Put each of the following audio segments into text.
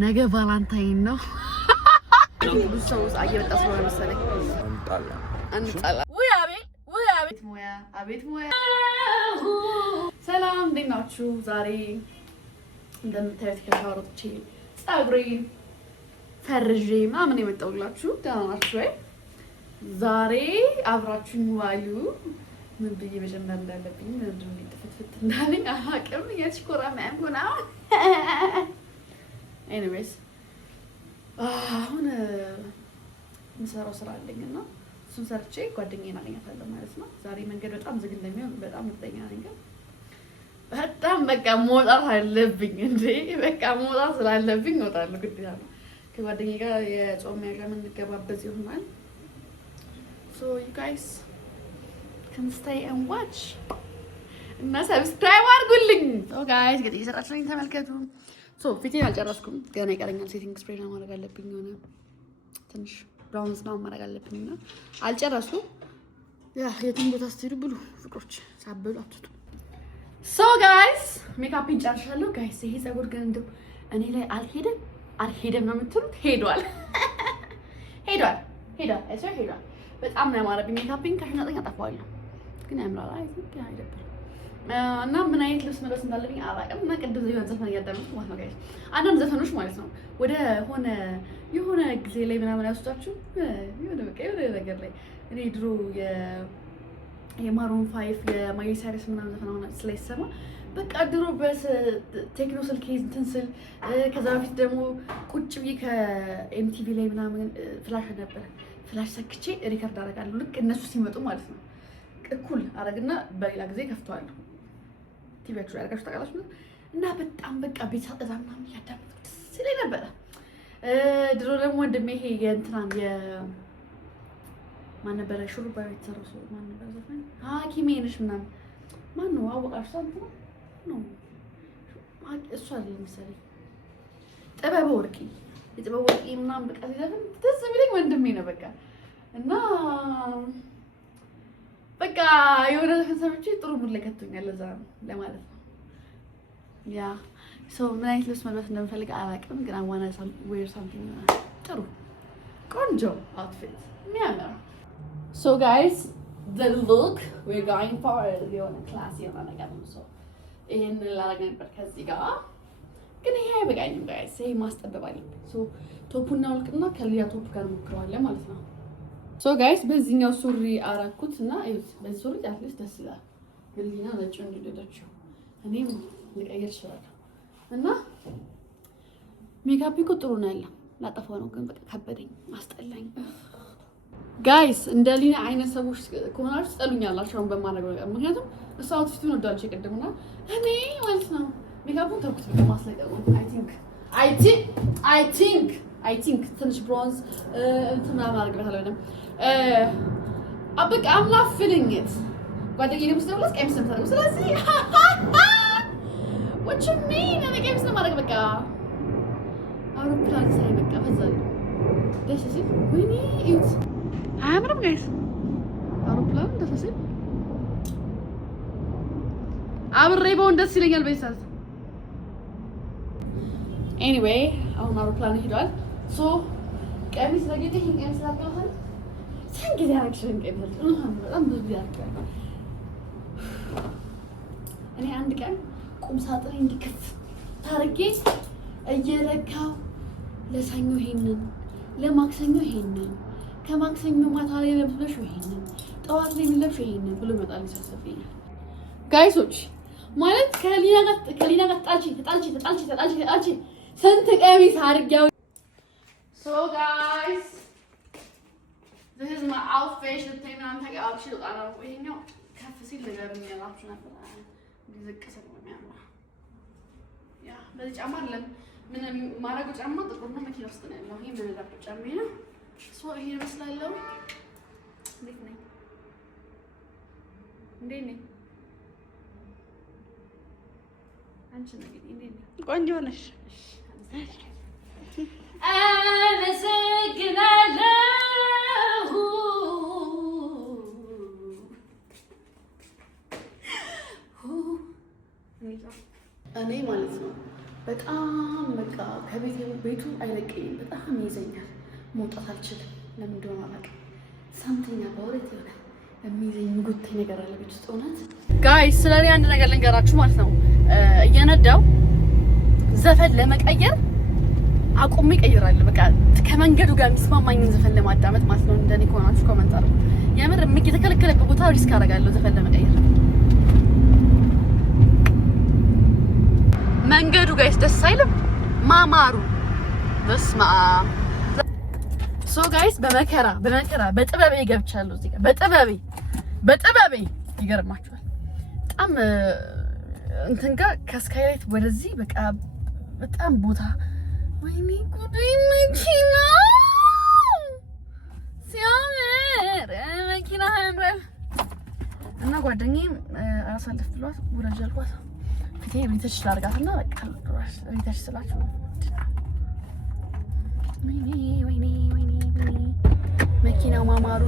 ነገ ቫላንታይን ነው ሰውስ አየበጣ ስለሆነ መሰለኝ አንጣላ አቤት ሙያ ሰላም እንዴት ናችሁ? ዛሬ እንደምታዩት ከካሮቼ ፀጉሬን ፈርዤ ምናምን የመጣሁላችሁ ደህና ናችሁ ወይ? ዛሬ አብራችሁኝ ዋሉ። ምን ብዬ መጀመር እንዳለብኝ ምንድን ነው እንድትፍትፍት እንዳለኝ አላውቅም። የችኮራ ማምሆና ኤኒዌይስ አሁን የምሰራው ስራ አለኝና እሱን ሰርቼ ጓደኛዬን አገኛታለሁ ማለት ነው። ዛሬ መንገድ በጣም ዝግ እንደሚሆን በጣም እርግጠኛ ነኝ። በጣም በቃ መውጣት አለብኝ እንዴ! በቃ መውጣት ስላለብኝ እወጣለሁ ግዴታ ነው። ከጓደኛዬ ጋር የጾም መያዣ የምንገባበት ይሆናል። So you guys can stay and watch እና ሰብስክራይብ አድርጉልኝ። So guys እንግዲህ እየሰራችሁኝ ተመልከቱ። So ፊቴን አልጨረስኩም ገና ይቀረኛል። ሴቲንግ ስፕሬይ ነው ማድረግ አለብኝ። የሆነ ትንሽ ብራውንስ ነው ማድረግ አለብኝና አልጨረስኩም። ያ የትም ቦታ ስትሄዱ ብሉ ፍቅሮች፣ ሳበሉ አትጡ። So guys ሜካፕን ጨርሻለሁ። ጋይስ ይሄ ፀጉር ግን እንደው እኔ ላይ አልሄደም ነው የምትሉት? ሄዷል። እሺ ሄዷል። በጣም ነው ያማረብኝ። ሜካፕን ከሽናጠኝ አጠፋዋለሁ ግን ያምራል። አይ ቲንክ አይደለም እና ምን አይነት ልብስ መልበስ እንዳለብኝ አላውቅም። እና ቅድም የሆነ ዘፈን እያዳመጥኩ ማለት ነው ጋይስ፣ አንዳንድ ዘፈኖች ማለት ነው ወደ የሆነ ጊዜ ላይ ምናምን ያወስዳችሁ የሆነ ነገር ላይ እኔ ድሮ የማሮን 5 የማይሊ ሳይረስ ምናምን ዘፈን አሁን ስለይሰማ በቃ ድሮ በቴክኖ ስልክ እንትን ስል ከዛ በፊት ደግሞ ቁጭ ብዬ ከኤምቲቪ ላይ ምናምን ፍላሽ ነበር። ፍላሽ ሰክቼ ሪከርድ አደርጋለሁ ልክ እነሱ ሲመጡ ማለት ነው። እኩል አደርግና በሌላ ጊዜ ከፍተዋለሁ። ቲቪያችሁ ላይ አድርጋችሁ ታውቃላችሁ። እና በጣም በቃ ቤት ሳጠዛ ምናምን እያዳመጥኩ ደስ ይለኝ ነበረ። ድሮ ደግሞ ወንድሜ ይሄ የእንትናን ማን ነበረ ሹሩባ የተሰራው ሰው ማን ነበረ ዘፈን ሐኪሜ ነሽ ምናምን ማን ነው አወቃችሁ? አንተ ነው እሱ አይደለም መሰለኝ ጥበበ ወርቂ የጥበበ ወርቂ ምናምን በቃ ሲዘፍን ደስ የሚለኝ ወንድሜ ነው በቃ። እና በቃ የሆነ ሰምቼ ጥሩ ሙድ ላይ ከቶኛል። ለዛ ነው ለማለት ነው። ያ ሶ ምን አይነት ልብስ መልበስ እንደምፈልግ አላውቅም፣ ግን I want to wear something ጥሩ ቆንጆ outfit የሚያምር። So guys the look we're going for የሆነ ክላስ የሆነ ነገር ነው። ሶ ይሄን ላደርግ ነበር ከዚህ ጋር ግን ይሄ አይበቃኝም ጋይስ። ይሄ ማስጠበብ አለብኝ። ሶ ቶፑን አውልቅና ከሌላ ቶፕ ጋር ሞክረዋለን ማለት ነው። ሶ ጋይስ በዚህኛው ሱሪ አራኩት እና እዩት። በዚህ ሱሪ አትሊስት ደስ ይላል። ግልኛ ነጭ እንደደረችው እኔም ልቀይር እችላለሁ። እና ሜካፕ እኮ ጥሩ ነው ያለው ላጠፋው ነው ግን በቃ ከበደኝ፣ አስጠላኝ። ጋይስ እንደ ሊና አይነት ሰዎች ከሆናችሁ ትጠሉኛላችሁ አሁን በማድረግ ነገር። ምክንያቱም እሷ አውትፊቱን ወዳለች የቀደሙና እኔ ማለት ነው ሜካፑን ተውኩት በቃ ማስለቀቁ። አይ ቲንክ ትንሽ ብሮንዝ እንትን ምናምን አድርግበታለሁ በደምብ በቃ I'm not feeling it። ጓደኛዬ ደግሞ ስትደውልልኝ ቀሚስ ነው የምታደርገው። ስለዚህ what you mean እኔ ቀሚስ ነው የማደርገው በቃ አውሮፕላን ሳይ በቃ ፈዛለሁ። ደስ ሲል ወይኔ እዩት አያምርም ጋይስ? አውሮፕላን ደስ ሲል አብሬ በሆን ደስ ይለኛል በዚህ ሰዓት። ኤኒዌይ አሁን አውሮፕላን ሄዷል። ሶ ቀሚስ ለጌጤ ይሄን ቀሚስ ላቀርባለሁ። ስንት ጊዜ አረግሽን ቀሚስ በጣም ብዙ ጊዜ አረግሻለሁ። እኔ አንድ ቀን ቁም ሳጥኔ እንዲከፍ ታርጌ እየለካው ለሰኞ ይሄንን፣ ለማክሰኞ ይሄንን፣ ከማክሰኞ ማታ ላይ ለብሰሽ ይሄንን፣ ጠዋት ላይ ለብሰሽ ይሄንን ብሎ ይመጣል ይሰሰፍኛል። ጋይሶች ማለት ከሊና ጋር ተጣልቺ ስንት ቀሚስ አድርጌው። So guys this is my outfit ምናምን ተቀባብሽ ልጣና ይሄኛው ከፍ ሲል ንገሩኝ ያላችሁ ነበር። ዝቅ ሲል ነው የሚያምረው። ያ በዚህ ጫማ አይደለም ምን ማረገው ጫማ ጥቁር ነው መኪና ውስጥ ነው ያለው። ይሄ ምን ዳብ ጫማ ነው። ሶ ይሄ መስላለው። እንዴት ነኝ አንቺ ነው እንዴት ነኝ? ቆንጆ ነሽ። እኔ ማለት ነው በጣም በቃ ቤቱ አይለቀኝም፣ በጣም ይይዘኛል። መውጣት አልችልም። ለምን እንደሆነ አላውቅም። ሳምንተኛ በወሬት ይሆናል የሚይዘኝ ጉዳይ ነገር አለ ቤት ውስጥ። እውነት ጋይስ ስለኔ አንድ ነገር ልንገራችሁ ማለት ነው። እየነዳው ዘፈን ለመቀየር አቁሜ እቀይራለሁ። በቃ ከመንገዱ ጋር የሚስማማኝን ዘፈን ለማዳመጥ ማለት ነው። እንደኔ ከሆናችሁ ኮሜንት አድርጉ። የምር የተከለከለበት ቦታ ሪስክ አደርጋለሁ ዘፈን ለመቀየር። መንገዱ ጋይስ ደስ አይልም ማማሩ። በስማ ሶ ጋይስ በመከራ በጥበቤ ገብቻለሁ እዚህ ጋር በጥበቤ ይገርማችኋል። በጣም እንትን ጋር ከስካይላይት ወደዚህ በቃ በጣም ቦታ ወይኔ ጉዴ መኪና ሲያምር መኪና ያምራል። እና ጓደኛዬም አሳልፍ ብሏት ወራጅ አልኳት። ፊቴ ሪተች ላድርጋትና በቃ ሪተች ስላችሁ ወይኔ መኪናው ማማሩ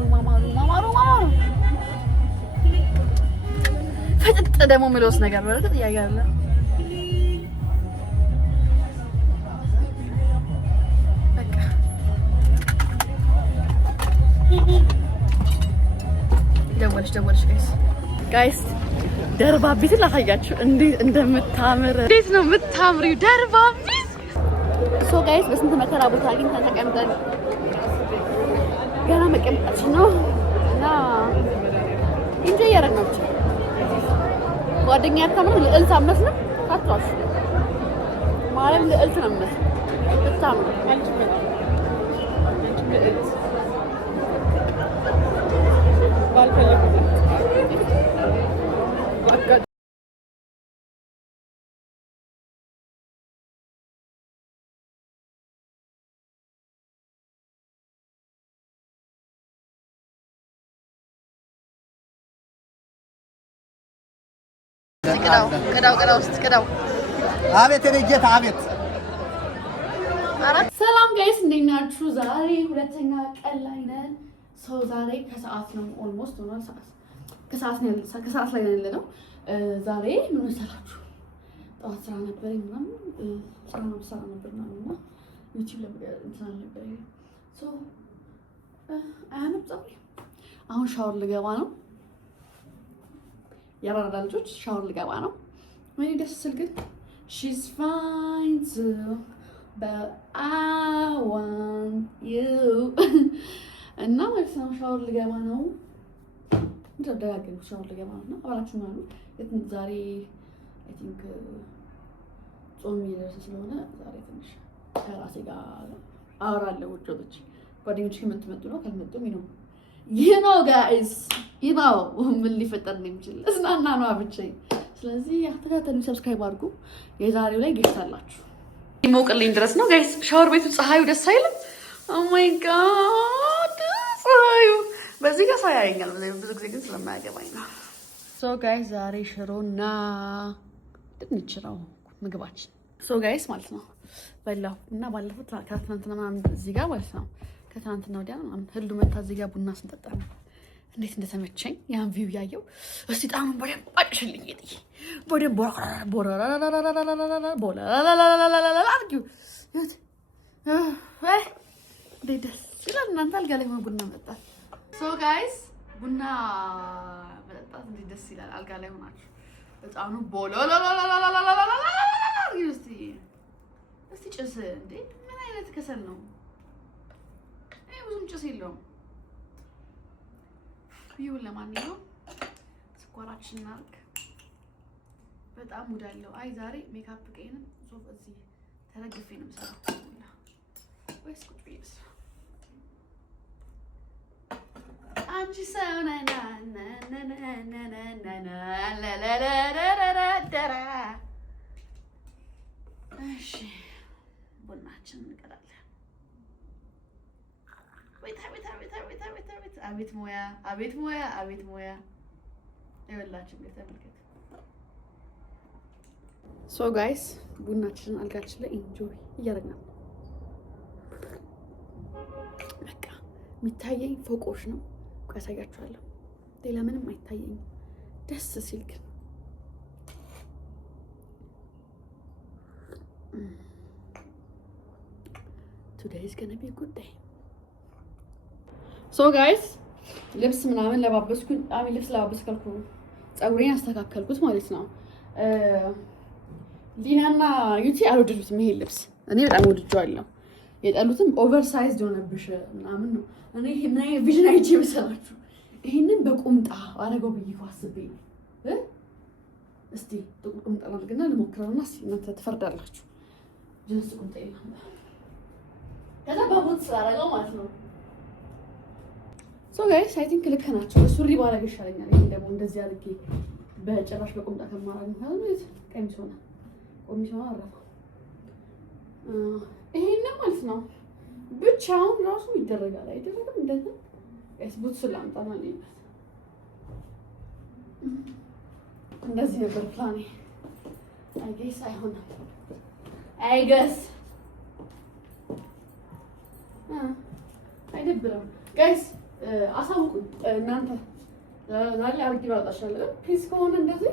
ፍጥጥ ደግሞ የምለውስ ነገር በርግጥ እያያለ በቃ ደወለች ጋይስ ደርባቢትን ላሳያችሁ እንዴት እንደምታምር። እንዴት ነው የምታምሪው ደርባቢት። ሶ ጋይስ በስንት መከራ ቦታ አግኝተን ተቀምጠን ገና መቀመጣችን ነው እና ኢንጆይ እያደረግን ነው። ብቻ ጓደኛ ያታምር ልዕልት አመስልም ታቷሽ ማለት ልዕልት ነው መስል ብታምር ቅዳው አቤት የኔ ጌታ አቤት። ሰላም ጋይስ እንዴት ናችሁ? ዛሬ ሁለተኛ ቀን ላይ ነን። ሰው ዛሬ ከሰዓት ነው ኦልሞስት ሆኗል። ከሰዓት ላይ ነን ያለነው። ዛሬ ምን መሰላችሁ? ጠዋት ስራ ነበረኝ ምናምን ስራ ነበርና ዩቲዩብ ላይ እንትን ነበረኝ። ሶ አሁን ሻወር ልገባ ነው። የአራዳ ልጆች ሻወር ልገባ ነው። ወይኔ ደስ ስል ግን she's fine too but I want you እና ማለት ነው ሻወር ልገባ ነው። ደጋገምኩት ሻወር ልገባ ነው። አባላችሁ ማለት ዛሬ አይ ቲንክ ጾም እየደረሰ ስለሆነ ዛሬ ትንሽ ከራሴ ጋር አወራለሁ። ውጮች ጓደኞች ከመጡ ነው ካልመጡም ነው ጋይስ ምን ሊፈጠር ነው የሚችል እስናና ነው አብቻዬ። ስለዚህ ተከታተሉ፣ ሰብስክራይብ አድርጉ። የዛሬው ላይ ጌስት አላችሁ ይሞቅልኝ ድረስ ነው ጋይስ። ሻወር ቤቱ ፀሐዩ ደስ አይልም? ኦ ማይ ጋድ ፀሐዩ በዚህ ጋር ሳያየኛል ብዙ ጊዜ ግን ስለማያገባኝ ነው። ሶ ጋይስ ዛሬ ሽሮና ድንች ነው ምግባችን። ሶ ጋይስ ማለት ነው በላሁ እና ባለፉት ከትናንትና ምናምን እዚህ ጋር ማለት ነው ከትናንትና ወዲያ ምናምን ህሉ መታ እዚህ ጋር ቡና ስንጠጣ ነው። እንዴት እንደተመቸኝ ያን ቪው ያየው። እስቲ ጣሙን በደንብ አጭሽልኝ እጥዬ በደንብ ደስ ይላል። እናንተ አልጋ ላይ ሆነ ቡና መጠጣት። ሶ ጋይስ ቡና መጠጣት እንዴት ደስ ይላል አልጋ ላይ ሆናችሁ። እጣኑ እስቲ ጭስ እንዴ ምን አይነት ከሰል ነው? ብዙም ጭስ የለውም። ይሁን ለማንኛውም ስኳራችን እናድርግ። በጣም ሙድ አለው። አይ ዛሬ ሜካፕ ቀይን ሶፍ እዚህ ተረግፌ ነው የምሰራው ወይስ ቁጭ ብዬ ልስራ? አንቺ ሰው እሺ ቡናችን እንቀዳለን። አቤት ሙያ ይኸውላችሁ እንግዲህ ተመልከቱ። ሶ ጋይስ ቡናችንን አልጋችን ላይ ኢንጆይ እያደረግን ነው። በቃ የሚታየኝ ፎቆች ነው። ያሳያችኋለሁ። ሌላ ምንም አይታየኝም። ደስ ሲል ግን today is gonna be a good day. So guys, ልብስ ምናምን ለባበስኩኝ ልብስ ለባበስኩ ፀጉሬን አስተካከልኩት ማለት ነው። ሊናና ዩቲ አልወደዱትም ይሄ ልብስ። እኔ በጣም ወድጄዋለሁ። የጠሉትም ኦቨርሳይዝድ ሆነብሽ ምናምን ነው። እኔ ምን አይነት ቪዥን አይቼ መሰላችሁ ይሄንን በቁምጣ አረገው ብዬ አስቤ ነው። እስቲ ጥቁር ቁምጣ አድርገና ልሞክረውና እስቲ እናንተ ትፈርዳላችሁ። ጅንስ ቁምጣ ይላል ከዛ በቡት ስላደረገው ማለት ነው። ሶ ጋይስ አይ ቲንክ ልክ ናቸው። ሱሪ ባረግ ይሻለኛል። ይሄን ደግሞ እንደዚህ አድርጌ በጭራሽ በቁምጣ ከማረግ ማለት ቀሚስ ሆነ አረፈ። ይሄን ማለት ነው ብቻውን ራሱ ይደረጋል አይደረግም? እንደዚህ ጋይስ ቡት ስላምጣ ማለት ነው። እንደዚህ ነበር ፕላኔ። አይ ገስ አይደብርም ጋይስ። አሳውቁኝ እናንተ ዛሬ አርጊ ባጣሻለሁ ፕሊዝ ከሆነ እንደዚህ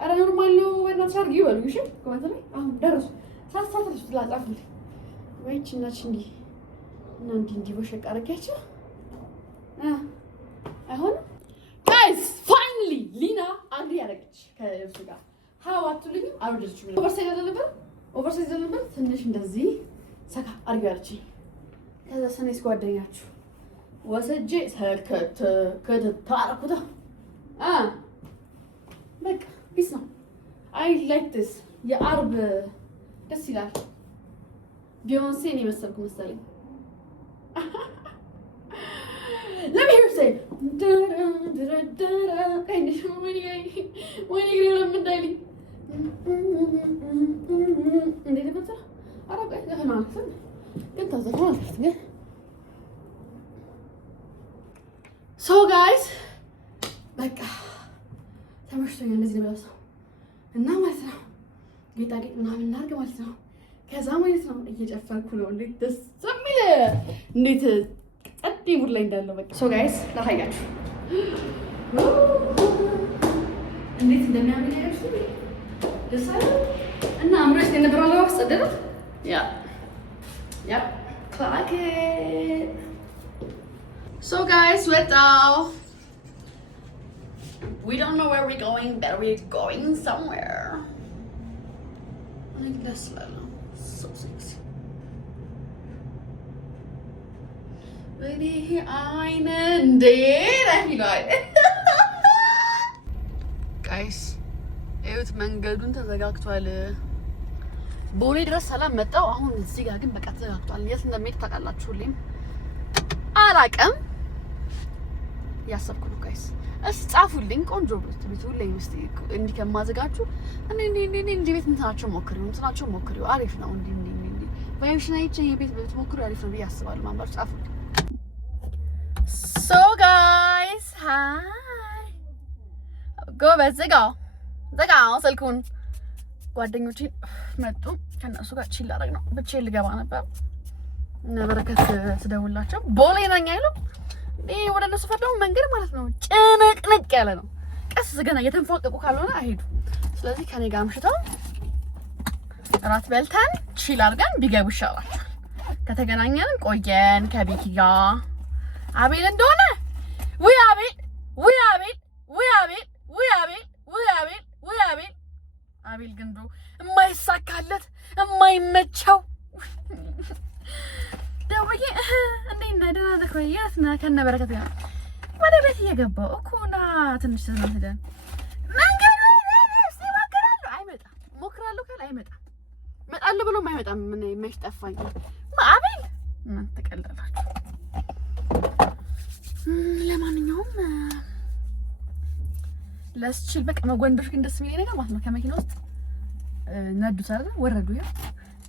አረ ኖርማል ነው ወይናስ አርጊ ይበሉ። እሺ ኮሜንት ላይ አሁን ደረሱ ሳሳተሽ ትላጣፉልኝ ወይች እናች እንዲ በሸቃ አረጋችሁ አሁን ጋይስ ፋይናሊ ሊና አንድ ያረጋች ከልብሱ ጋር ሃው አትሉኝ አልወደድሽም። ኦቨርሳይዝ ነበር ትንሽ እንደዚህ ሰካ አርጊ አለች። ከዛ ሰኔስ ጓደኛችሁ ወሰጄ ከተታረኩታ በቃ ፒስ ነው። አይ ላይክ ዲስ የአርብ ደስ ይላል። ቢዮንሴን የመሰልኩ መሰለኝ። let me hear say ወይ ለምንዳይሊ እንዴት ነበር አረጋ ዘፈናት ግን ተዘፈናት ግን ሶ ጋይስ በቃ ተመሽቶኛል። እንደዚህ ነው የምለብሰው እና ማለት ነው ጌጣጌጥ ምናምን እናድርግ ማለት ነው። ከዛ ማለት ነው እየጨፈርኩ ነው። እንዴት ደስ የሚል እንዴት ጸዴ ሙድ ላይ እንዳለው በቃ ሶ ጋይስ ላሳያችሁ እንዴት እንደሚያምር ያርሱ ደስ አለ እና አምሮሽ የነበረው ለዋስ ጸደረ ያ ክላክ So guys, we don't know where we're going, but we're going somewhere. I think that's so sexy. Really, I'm dead. I feel like. Guys, እዩት መንገዱን ተዘጋግቷል። ቦሌ ድረስ ሰላም መጣው። አሁን እዚህ ጋር ግን በቃ ተዘጋግቷል። የት እንደሚሄድ ታውቃላችሁልኝ አላውቅም። ያሰብኩ ነው ጋይስ። እስኪ ጻፉልኝ ቆንጆ ብትሉኝ እስኪ እንዲህ ከማዘጋችሁ እንዴ ቤት እንትናቸው ሞክሪው አሪፍ ነው። እንዴ ቫይብሽን አይቼ የቤት ብትሞክሪው አሪፍ ነው ብዬ አስባለሁ። ማንባር ጻፉልኝ። ሶ ጋይስ ሃይ ጎበዝ ዘጋው ስልኩን። ጓደኞቼ መጡ። ከነሱ ጋር ቺል አደረግ ነው። ብቻዬን ልገባ ነበር እና በረከት ስደውላቸው ቦሌ ነኝ አይሉ ወደ እነሱ ፈርደው መንገድ ማለት ነው ጭንቅንቅ ያለ ነው። ቀስ ገና እየተንፏቀቁ ካልሆነ አይሄዱ። ስለዚህ ከኔ ጋር አምሽተው እራት በልተን ቺል አድርገን ቢገቡ ይሻላል። ከተገናኘን ቆየን ከቤኪ ጋር አቤል እንደሆነ አቤል ግን የማይሳካለት የማይመቸው ደውዬ እንዴት ነህ ደህና ነህ ወይ የት ነህ ከነ በረከት ጋር ወደ ቤት እየገባሁ እኮ ና ትንሽ ተዝናንተን መንገድ ሲሞክራለሁ አይመጣም ሞክራለሁ ካል አይመጣም እመጣለሁ ብሎም አይመጣም። ምን መች ጠፋኝ አቤል ምን ተቀለላችሁ። ለማንኛውም ለስችል በቃ መጎንደር ግን ደስ የሚለኝ ነገር ማለት ነው ከመኪና ውስጥ ነዱ ሳለ ወረዱ። ያው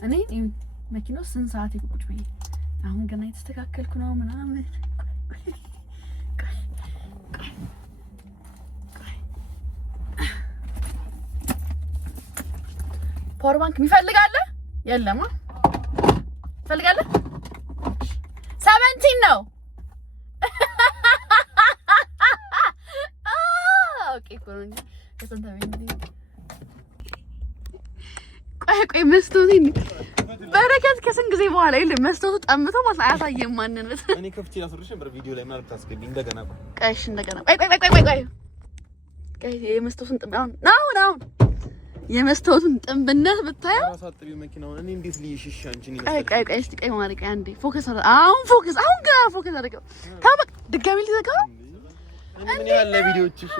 እኔ መኪና ውስጥ ስንት ሰዓት ይቁጭ ብዬ አሁን ገና የተስተካከልኩ ነው ምናምን። ፓወር ባንክ የሚፈልጋለ የለም ፈልጋለ 17 ነው። ኦኬ ኮሮኒ ከሰንታ ቤት ቆይ መስቶኝ በረከት ከስንት ጊዜ በኋላ ይል መስታወቱ ጠምቶ ማለት አያሳየም ማንነት። እኔ ከፍቼ ላስወርሽ ነበር ቪዲዮ ላይ ማለት ታስገቢ እንደገና ቀይሽ እንደገና ቆይ የመስታወቱን ጥም አሁን የመስታወቱን ጥምብነት ብታየው አሳጥቢው መኪናውን እኔ እንዴት ልይሽሽ አንቺን ይመስል ቀይ እስቲ ቀይ ማሪቃ አንዴ ፎከስ አሁን ገና ፎከስ አድርገው ታበቅ ድጋሚ ሊዘጋው እኔ ምን ያህል ለቪዲዮዎችሽ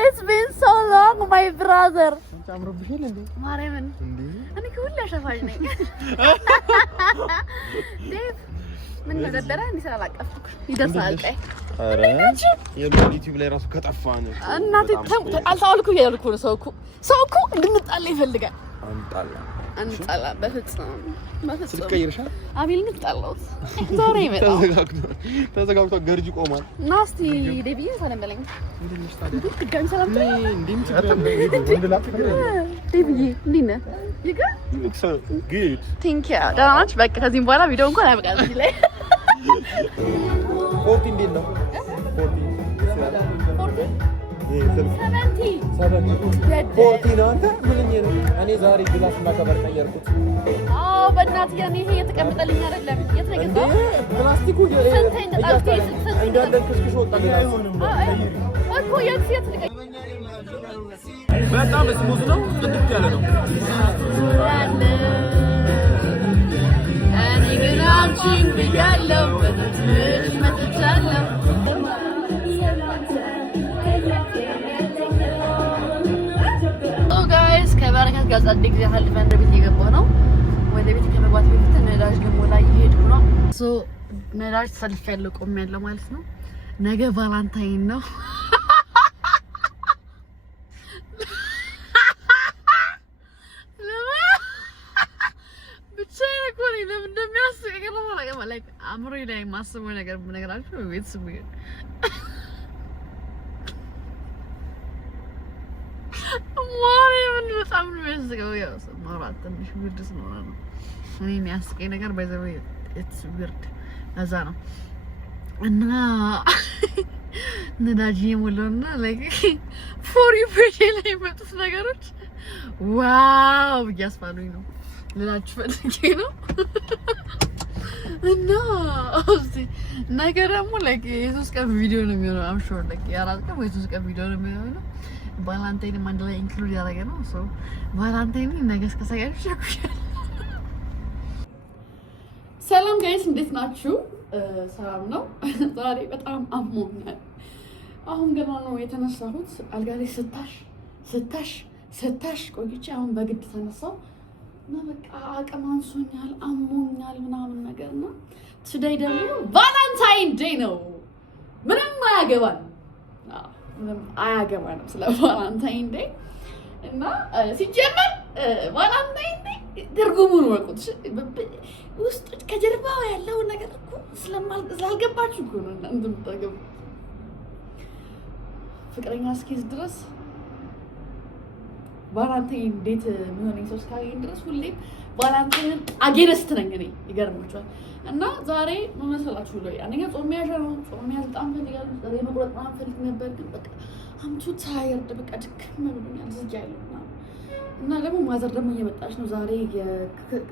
It's been so long my brother አምሮብሻል እንዴ ማርያምን እንዴ እኔ ከሁሉ አሻፋጭ ነኝ ዴቭ ምን ተደበረ እንዲሰራ አቀፍኩ ይደርሳል ቀይ አረ የዩቲዩብ ላይ ራሱ ከጠፋ ነው እናቴ አልታውልኩ ያልኩ ነው ሰው እኮ እንድንጣላ ይፈልጋል አንጣላ በፍጹም ስልከይርሻል አቤል እንጣላው ዛሬ ይመጣው ተዘጋግቶ ገርጂ ቆማል ናስቲ ዴቪዬ ሰላም በለኝ ድጋሚ ሰላም እንዴም ዴቪዬ እንዴት ነህ good thank you ደህና ናችሁ በቃ ከዚህም በኋላ ቪዲዮ እንኳን አይበቃም እዚህ ላይ 14 እንዴት ነው 40 ነው አንተ ምንኝ ነው እኔ ዛሬ ግላስ እና ከበር ቀየርኩት አዎ በእናትህ ያኔ ይሄ የተቀመጠልኝ አይደለም የተገዛው ፕላስቲኩ እንዳለ ክስክሽ ወጣ እኮ የት በጣም ስሙዝ ነው ጥንት ያለ ነው እኔ ግን አንቺን ብያለሁ በትንሽ መጥቻለሁ ከበረከት ጋር ጸጥ ጊዜ አልፈን ወደ ቤት እየገባሁ ነው ወደ ቤት ከመግባት በፊት ነዳጅ ልሞላ እየሄድኩ ነው ነዳጅ ተሰልፌያለሁ ቆሜያለሁ ማለት ነው ነገ ቫላንታይን ነው ብቻዬን እኮ ነኝ ለምን እንደሚያስቀኝ ነው ማለት አእምሮዬ ላይ የማስበው ነገር ብነግራችሁ it's weird ማርያምን በጣም ነው የሚያስቀው ያው ማውራት ትንሽ ውርድ ስለሆነ ነው እኔ የሚያስቀኝ ነገር ባይዘው it's weird ለዛ ነው እና ነዳጅ የሞላውና like for you ላይ የመጡት ነገሮች ዋው እያስፋሉኝ ነው ልላችሁ ፈልጌ ነው እና እስቲ ነገ ደግሞ like የሶስት ቀን ቪዲዮ ነው የሚሆነው I'm sure like የአራት ቀን ወይ የሶስት ቀን ቪዲዮ ነው የሚሆነው ቫላንታይን አንድ ላይ ኢንክሉድ ያደረገ ነው ሶ ቫላንታይን ነገ እስከሰጋችሁ ሸኩሻል ሰላም ጋይስ እንዴት ናችሁ ሰላም ነው ዛሬ በጣም አሞኛል አሁን ገና ነው የተነሳሁት አልጋ ላይ ስታሽ ቆይቼ አሁን በግድ ተነሳው እና በቃ አቅም አንሶኛል አሞኛል ምናምን ነገርና ቱዴይ ደግሞ ቫላንታይን ዴይ ነው ምንም አያገባንም ስለ ቫላንታይን ዴይ እና ሲጀመር ቫላንታይን ዴይ ትርጉሙን ወቁት ውስጥ ከጀርባው ያለው ነገር እኮ ስላልገባችሁ እኮ ነው እንደምታገቡ ፍቅረኛ እስኪዝ ድረስ ቫላንታይን እንዴት ምን ሰው እስካገኝ ድረስ ሁሌም ቫላንታይን አጌነስት ነኝ እኔ ይገርማችኋል እና ዛሬ ምን መሰላችሁ ላይ አንደኛ ጾም ያዣ ነው ጾም ያዝ በጣም ፈልጋለሁ ዛሬ መቁረጥ ምናምን ፈልግ ነበር ግን በቃ I'm too tired በቃ ድክም ብሎኛል ዝግ ያለው እና ደግሞ ማዘር ደግሞ እየመጣች ነው ዛሬ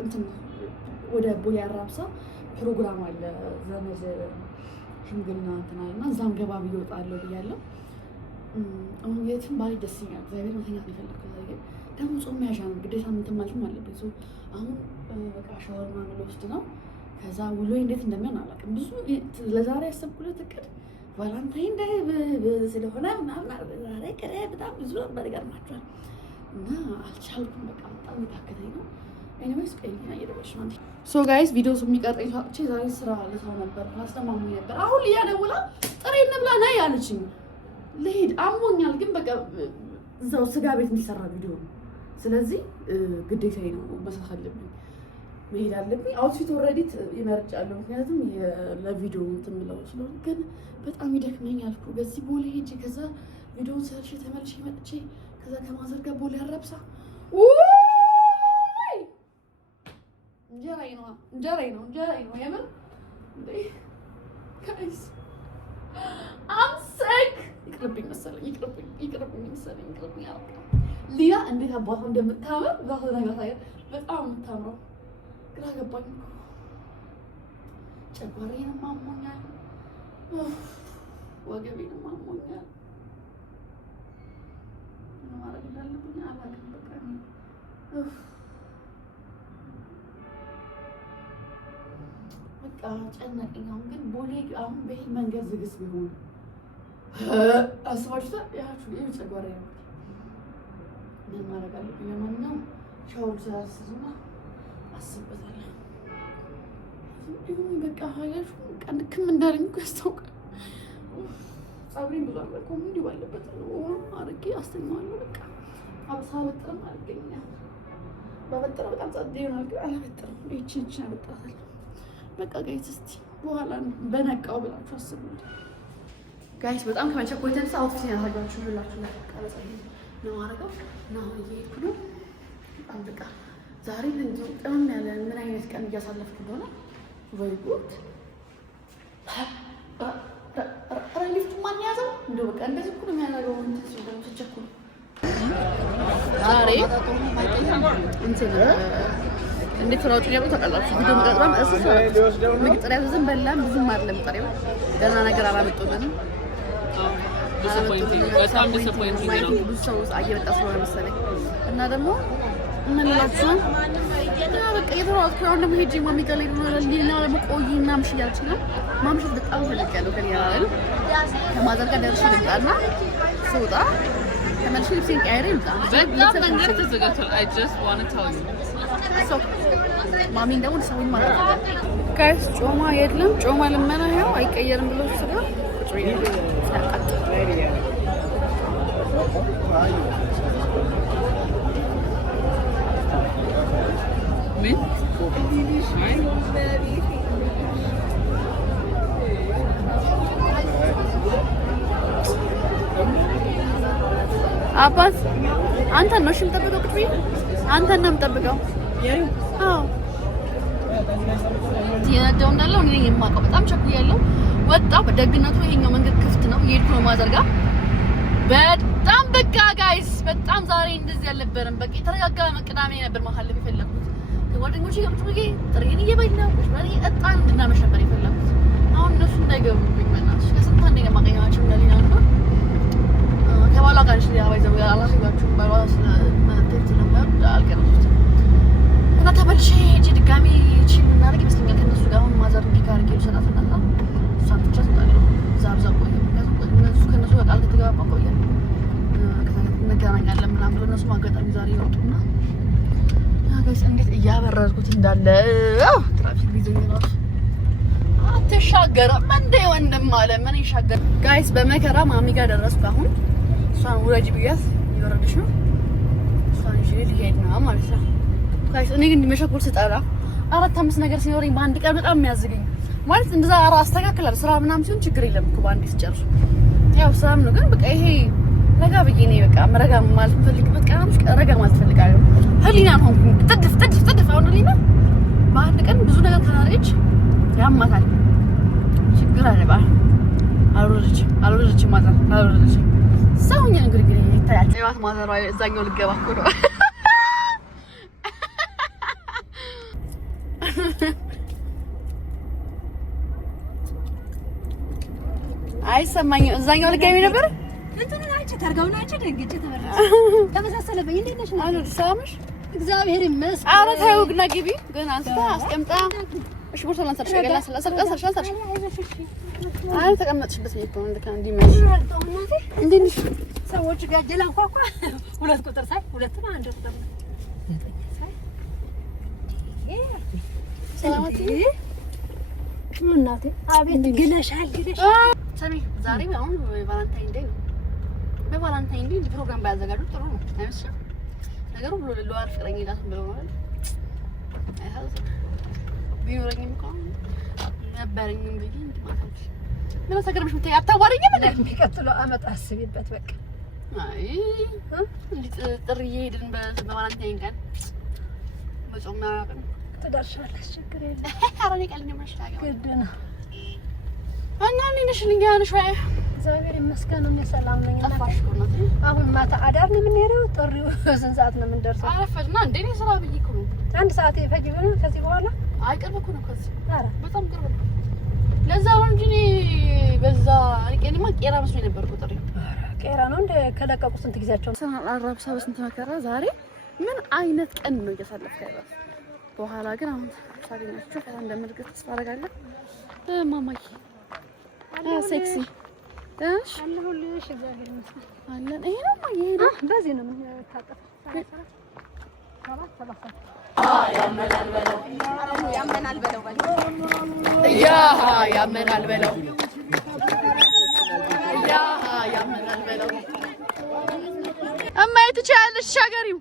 እንትን ወደ ቦሌ አራብሳ ፕሮግራም አለ ዘመድ ሽምግልና እንትን አለና እዛም ገባ ብዬ እወጣለሁ ብያለሁ አሁን የትም ባይ ደስ ይላል እግዚአብሔር መተኛት ነው የፈለኩት ዛሬ ደግሞ ጾም ያዣ ነው ግዴታ እንትን ማለትም አለብኝ ሶ አሁን በቃ ሻወር ምናምን ልወስድ ነው ከዛ ውሎ እንዴት እንደሚሆን አላውቅም ብዙ ለዛሬ ያሰብኩለት እቅድ ቫላንታይን ዴይ ስለሆነ ምናምን ዛሬ ከሬ በጣም ብዙ ነበር ይገርማችኋል እና አልቻልኩም በቃ በጣም ታከተኝ ነው ኤኒዌይስ ቀይና እየደወልሽ ነው ሶ ጋይስ ቪዲዮ የሚቀርጠኝ ሰዓት ዛሬ ስራ ልሰራ ነበር አስተማሙኝ ነበር አሁን ሊያደውላ ጥሬ እንብላ ነይ አለችኝ ልሂድ አሞኛል ግን በቃ እዛው ስጋ ቤት የሚሰራ ቪዲዮ ነው ስለዚህ ግዴታዬ ነው መስራት አለብኝ መሄድ አለብኝ አውትፊት ኦልሬዲ ይመርጫለሁ ምክንያቱም ለቪዲዮ እንትን ብለው ስለሆነ ግን በጣም ይደክመኛል እኮ በዚህ ቦሌ ሄጄ ከዛ ቪዲዮውን ሰርቼ ተመልሼ መጥቼ ከዛ ከማዘር ጋር ቦሌ አራብሳ እንጀራዬ ነው የምር እንዴ ጋይስ I'm sick ይቅርብኝ መሰለኝ ሊያ እንዴት አባቷ እንደምታምር ዛት ነገር ታየ በጣም የምታምረው ግራ ገባኝ። ጨጓራዬንም አሞኛል፣ ወገቤንም አሞኛል። ምን ማድረግ እንዳለብኝ አላውቅም። በቃ ጨነቀኝ። አሁን ግን ቦሌ አሁን በይሄ መንገድ ዝግስ ቢሆን አስባችሁታ ያችሁ ይሄ ጨጓራዬ ነው። ምን ማድረግ አለብኝ? ለማንኛውም ሻወር ስላስይዝና አስብበታለሁ። ይሁን በቃ ሀያሹ ቀንክም እንዳለኝ እኮ ያስታውቃል። ፀጉሬን ብዙ አልበቃም፣ እንዲሁ ባለበት አድርጌ አስተኛዋለሁ። በቃ አብሳ አበጥርም አልገኛም። ባበጥረ በጣም ጸድ ይሆናል፣ ግን አላበጥርም። ይችን አበጥራታለሁ። በቃ ጋይስ እስቲ በኋላ በነቃው ብላችሁ አስቡ። ጋይስ በጣም ከመቸኮል የተነሳ አውትፊት ያደርጋችሁ ብላችሁ ቀረጻ ነው አደረገው ነው እየሄድኩ ነው። በጣም በቃ ዛሬ እንደው በጣም ያለ ምን አይነት ቀን እያሳለፍኩ እንደሆነ ወይ ጉድ! ሪሊፍት ማን ያዘው? እንደው በቃ እንደዚህ እኮ ነው የሚያደርገው። እንትን ደግሞ ተቸኩል ዛሬ እንትን እንዴት ነው ጥያቄው? ታውቃላችሁ ቪዲዮ መቀጥራም እሱ መቅጠሪያ ዝም በላም ብዙም አይደለም ጠሪው ገና ነገር አላመጡልንም። በጣም ዲስአፖይንቲንግ ነው። ብዙ ሰው እየመጣ ስለሆነ መሰለኝ እና ደግሞ እንላችሁ በቃ የተሯጥኩ አሁን ደግሞ ሄጄ ማሚ ጋር ልሄድ ነው። ሌላ ደግሞ ቆይና ምሽ እያለችኝ ነው። ማምሸት በጣም ፈልጌያለሁ። ከእኔ ጋር አይደል ከማዘር ጋር ደርሼ ልምጣና ስወጣ ተመልሼ ልብሴን ቀይሬ ልምጣ። በጣም መንገድ ተዘጋግቷል። I just want to tell you ማሚን ደግሞ ሰውኝ ማለት ነው። ጋይስ ጮማ የለም። ጮማ ልመና ያው አይቀየርም ብሎ ስጋ ቁጭ ብዬ ሳቃጥ ምን አባስ አንተን ነው የምጠብቀው። ቁጭ ብዬ አንተን ነው የምጠብቀው። አዎ የነዳው እንዳለው እኔ የማውቀው በጣም ቸኩያለሁ። ወጣው በደግነቱ ይሄኛው መንገድ ክፍት ነው። የሄድኩ ነው ማዘርጋ በጣም በቃ ጋይስ በጣም ዛሬ እንደዚህ አልነበረም። በቃ የተረጋጋ ቅዳሜ ነበር ማሳለፍ የፈለኩት። ከጓደኞቼ ጋር ቁጭ ብዬ ጥሬን እየበላሁ ቁጭ ብዬ እጣን እንድናመሽ ነበር የፈለኩት። አሁን እነሱ እንዳይገቡብኝ መናሽ ከስንት አንዴ ነው የማገኛቸው እንደሌላ ነው ከባሏ ጋር እሺ ያባይዘው ያላህባችሁ ባሏ ስለማንተት ነበር አልቀረሁት እና ተመልሼ እጂ ድጋሚ እቺ ምናረግ ይመስለኛል ከነሱ ጋር አሁን ማዘር እንዲካርጌ ሰላተናና እሷን ብቻ ተጣለው ዛብዛ ቆየ እነሱ ከነሱ ጋር ቃል ከተገባባ ቆየ እንገናኛለን ምናምን ብለው እነሱ ማጋጠሚ ዛሬ ይወጡና ጋይስ እንዴት እያበረርኩት እንዳለ ትራፊክ ቢዘኝ ነው አትሻገርም እንደ ወንድም አለ ምን ይሻገር ጋይስ በመከራ ማሚ ጋር ደረስኩ አሁን እሷን ወራጅ ብያት ይወረድሽ ነው እሷን ይዤ ልሄድ ነው ማለት ነው ጋይስ እኔ ግን መሸኮል ስጠራ 4-5 ነገር ሲኖረኝ በአንድ ቀን በጣም የሚያዝገኝ ማለት እንደዛ አስተካክላለሁ ስራ ምናምን ሲሆን ችግር የለም እኮ በአንዴ ስጨርሱ ያው ስራም ነው ግን በቃ ይሄ ረጋ ብዬ ነው በቃ መረጋ ማለት ፈልግበት ቀናምሽ ረጋ ማለት ፈልጋለሁ ህሊና ነው ጥድፍ አሁን ህሊና በአንድ ቀን ብዙ ነገር ካናረች ያማታል ችግር አለባ አልወረደችም ማታ አልወረደችም ሰውኛ እንግዲህ ይታያል ጽዋት ማዘሯ እዛኛው ልገባ እኮ ነው አይሰማኝም እዛኛው ልገባ ነበር እንትን ናቸው ታርጋውና ናቸው ደንግጬ ተመሳሰለብኝ እንዴት ነሽ ነው ሳምሽ እግዚአብሔር ይመስገን አረ ታው ግና ግቢ ግን አንተ አስቀምጣ እሺ ቦርሳ ላንሰርሽ ገላ ስለሰርቀሰርሽ አይ ተቀመጥሽበት ነው እንዴ ካን ዲመሽ እንዴ ነሽ ሰዎች ጋር ጀላንኳኳ ሁለት ቁጥር ሳይ ሁለት ነው አንድ ቁጥር ነው ሰላማቲ እናቴ አቤት ግለሻል ሰሚ ዛሬ አሁን ቫለንታይን ዴይ ነው በቫለንታይን ዴይ ፕሮግራም ባያዘጋጁ ጥሩ ነው አይመስልም ነገሩ ብሎ ለዋር ፍቅረኛ ይላስ ብሎ ነው አይሃዝ ቢኖረኝም እንኳን ነበረኝም ብዬ እንድማታች ምን ተገርምሽ ምታይ አታዋሪኝም እንዴ የሚቀጥለው አመት አስቢበት በቃ አይ እንዴት ጥሪዬ ሄድን በቫለንታይን ቀን መጾም ያቀን ተዳርሻለሽ ችግር የለም አረኔ ቀልኝ ማሽታጋ ግድ ነው እና እኔ ነሽ ልኛ ነሽ ወይ እግዚአብሔር ይመስገን ነው ሰላም ነኝ። ጠፋሽ እኮ ነው። አሁን ማታ አዳር ነው የምንሄደው። ጥሪው ስንት ሰዓት ነው የምንደርሰው? አረፈድና እንዴ ነው ስራ ብዬሽ እኮ ነው። 1 ሰዓት ይፈጅ ይሆናል ከዚህ በኋላ። አይ ቅርብ እኮ ነው ከዚህ። ኧረ በጣም ቅርብ ነው። ለዛ ነው እንጂ እኔ በዛ እኔማ ቄራ መስሎኝ ነበር ቁጥር። ቄራ ነው እንደ ከለቀቁ ስንት ጊዜያቸው ነው? አራብሳ በስንት መከራ ዛሬ ምን አይነት ቀን ነው እያሳለፍኩ ያለው። በኋላ ግን አሁን ሳገኛችሁ ፈታ እንደምልክት ተስፋ አደርጋለሁ። ማማዬ ሴክሲ እሺ አለሁልሽ። እግዚአብሔር ይመስገን አለን። ይሄ ነው ማየ ነው። በዚህ ነው የምታጠፍ ያመናል በለው ያመናል በለው ያመናል በለው እማዬ ትችያለሽ። ሻገሪው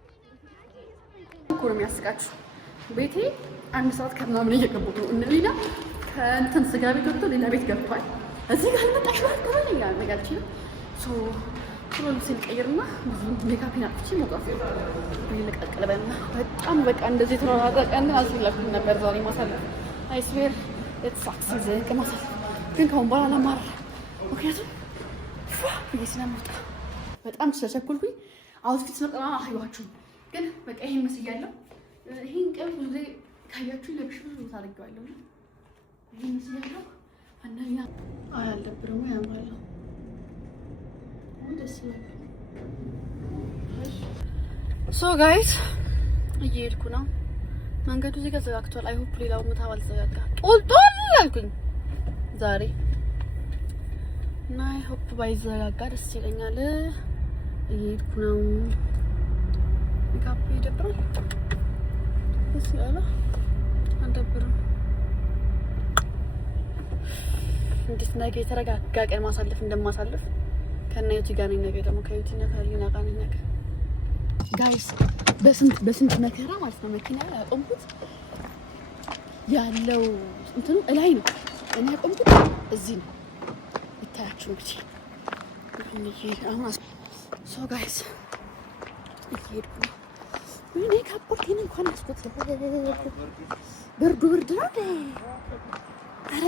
እኮ ነው የሚያስቃችሁ። ቤቴ 1 ሰዓት ከምናምን እየገባሁ ነው። እነሊና ከእንትን ስጋ ቤት ወጥቶ ሌላ ቤት ገብቷል። እዚህ ጋር አልመጣሽ ማለት ነው ያ ነገር ነው። ቶሎ ልብሴን ቀይርና ብዙ ሜካፕን አጥቼ መውጣት ነው። ይለቀቀለበና በጣም በቃ እንደዚህ ተሯሯጠ ቀን አልፈለኩም ነበር ዛሬ ማሳለፍ። አይ ስዌር ኢትስ ሳክሲስ ከማሳለፍ ግን ከሆነ በኋላ ለማር ምክንያቱም ብዬ ስለምወጣ በጣም ስለቸኮልኩኝ አውትፊት ስለጠራ አሳየኋችሁ። ግን በቃ ይሄን መስያለሁ። ይሄን ቀን ብዙ ጊዜ ካያችሁ ለብሽ ብዙ ቦታ አድርጌዋለሁ። ይሄን መስያለሁ። አንደኛ አያልደብርም ያምራል። ደስ ይላል። ሶ ጋይስ እየሄድኩ ነው። መንገዱ እዚህ ጋር ዘጋግቷል። አይ ሆፕ ሌላው ቦታ ባልዘጋጋ ጦልጦል አልኩኝ ዛሬ እና አይ ሆፕ ባይዘጋጋ ደስ ይለኛል። እየሄድኩ ነው። ሜካፕ ይደብራል። ደስ ይላል። አንደብርም። እንዴት ነገ የተረጋጋ ቀን ማሳለፍ እንደማሳልፍ ከናዩቲ ጋር ነኝ። ነገ ደግሞ ከዩቲና ከዩና ጋር ነኝ። ነገ ጋይስ በስንት መከራ ማለት ነው መኪና ያቆምኩት ያለው እንትኑ እላይ ነው። እኔ ያቆምኩት እዚህ ነው። ይታያችሁ እንግዲህ አሁን ሶ ጋይስ እየሄድኩ ነው። እኔ ካፖርቴን እንኳን አስቆጥ ብርዱ ብርድ ነው። ኧረ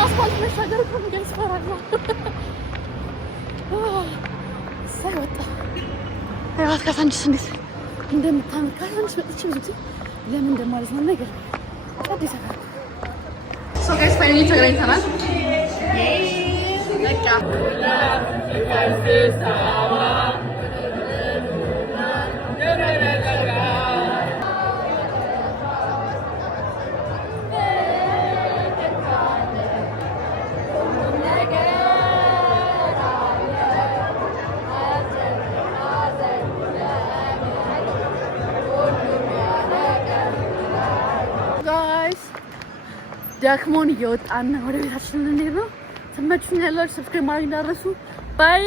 አስፋልት መሻገር እኮ ያስፈራል። ሳይወጣ አይዋት ካሳንቺስ እንዴት እንደምታምር ካሳንቺስ መጥቼ ብዙ ጊዜ ለምን እንደማለት ነው ነገር አዲስ አበባ ሶ ጋይስ ፋይናሊ ተገናኝተናል። በቃ ደክሞን እየወጣን ወደ ቤታችን ልንሄድ ነው። ትመቹኛላችሁ። ሰብስክራይብ ማድረግ እንዳትረሱ። ባይ